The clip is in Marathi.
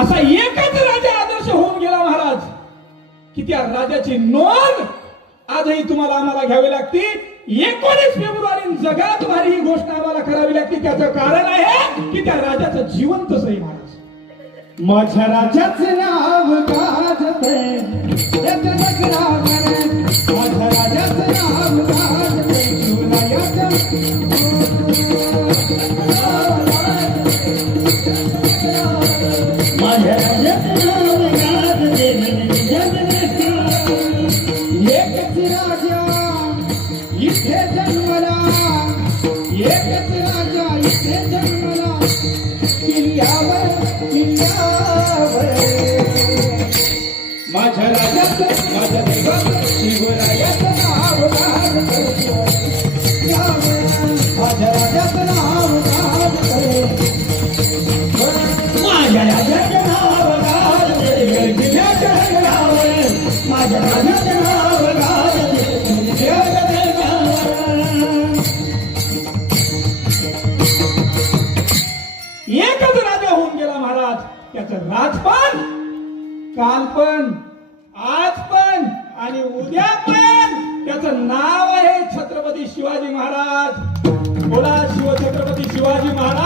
असा एकच राजा आदर्श होऊन गेला महाराज की त्या राजाची नोंद आजही तुम्हाला आम्हाला घ्यावी लागते. एकोणीस फेब्रुवारी जगात भारी ही गोष्ट आम्हाला करावी लागते. त्याचं कारण आहे की त्या राजाचं जिवंत सही महाराज. माझ्या राजाचे नाव गाजते. माझ्या राजाचे नाव गाजते. माझ्या राजाचे नाव माझ्या नाव माझ्या राजात नाव एकच राजा होऊन गेला महाराज. त्याचं राजपण काल पण आज पण आणि उद्या पण. त्याचं नाव आहे छत्रपती शिवाजी महाराज. बोला शिव छत्रपती शिवाजी महाराज.